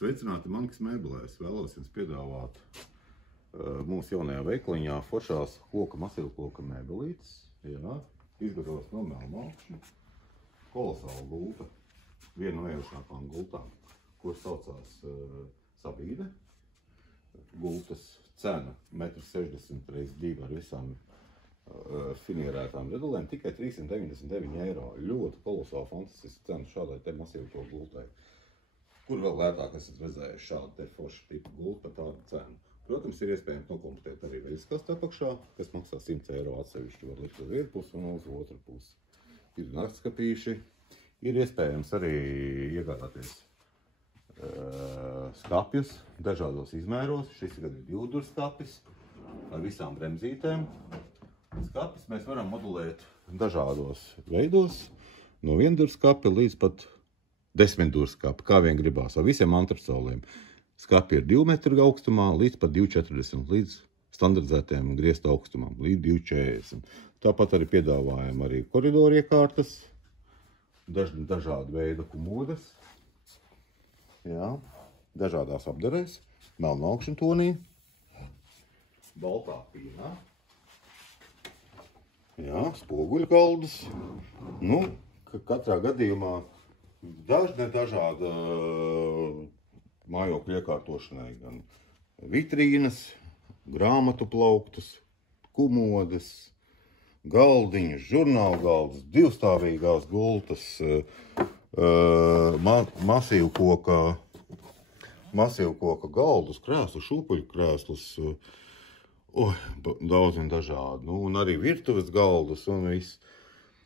Sveicināti Mankas mēbelēs. Vēlos jums piedāvāt mūsu jaunajā veikaliņā foršās masīvkoka mēbelītes. Jā, izgatavots no melnākšņa. Kolosāla gulta. Viena no ējušākām gultām, kuras saucās Sabīde. Gultas cena 1,60 m x 2 ar visām finierētām redulēm tikai 399 eiro. Ļoti kolosāla fantastiska cena šādai te masīvkoka gultai. Kur vēl lētāk esat redzējuši šādu te foršu tipu gultu par tādu cenu. Protams, ir iespējams nokomplektēt arī veļaskastu apakšā, kas maksā 100 eiro atsevišķi, var likt uz vienu pusi un uz otru pusi. Ir naktskapīši, ir iespējams arī iegādāties skapjus dažādos izmēros. Šis gan ir 2 duru skapis ar visām bremzītēm. Skapis mēs varam modulēt dažādos veidos, no 1 duru skapja līdz pat 10 duru skapa, kā vien gribās, ar visiem antresoliem. Skapi ir 2 metru augstumā līdz pat 2,40 līdz standardizētiem griestu augstumam, līdz 2,40. Tāpat arī piedāvājam arī koridoru iekārtas, dažādu veidu komodas, jā, dažādās apdarēs, melnākšņa tonī, baltā pīnā, jā, spoguļu galdas, nu, katrā gadījumā dažāda mājokļu iekārtošanai, gan vitrīnas, grāmatu plauktus, komodes, galdiņus, žurnālu galdas, divstāvīgās gultas, masīvkoka galdus, krēslus, šūpuļu krēslus, daudz un dažādi, nu, un arī virtuves galdus un viss.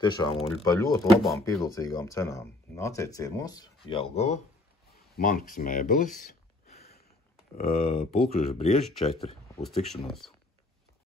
Tiešām par ļoti labām pievilcīgām cenām. Nāciet ciemos, Jelgava, Mankas mēbeles, Pulkveža Brieži 4. Uz tikšanos!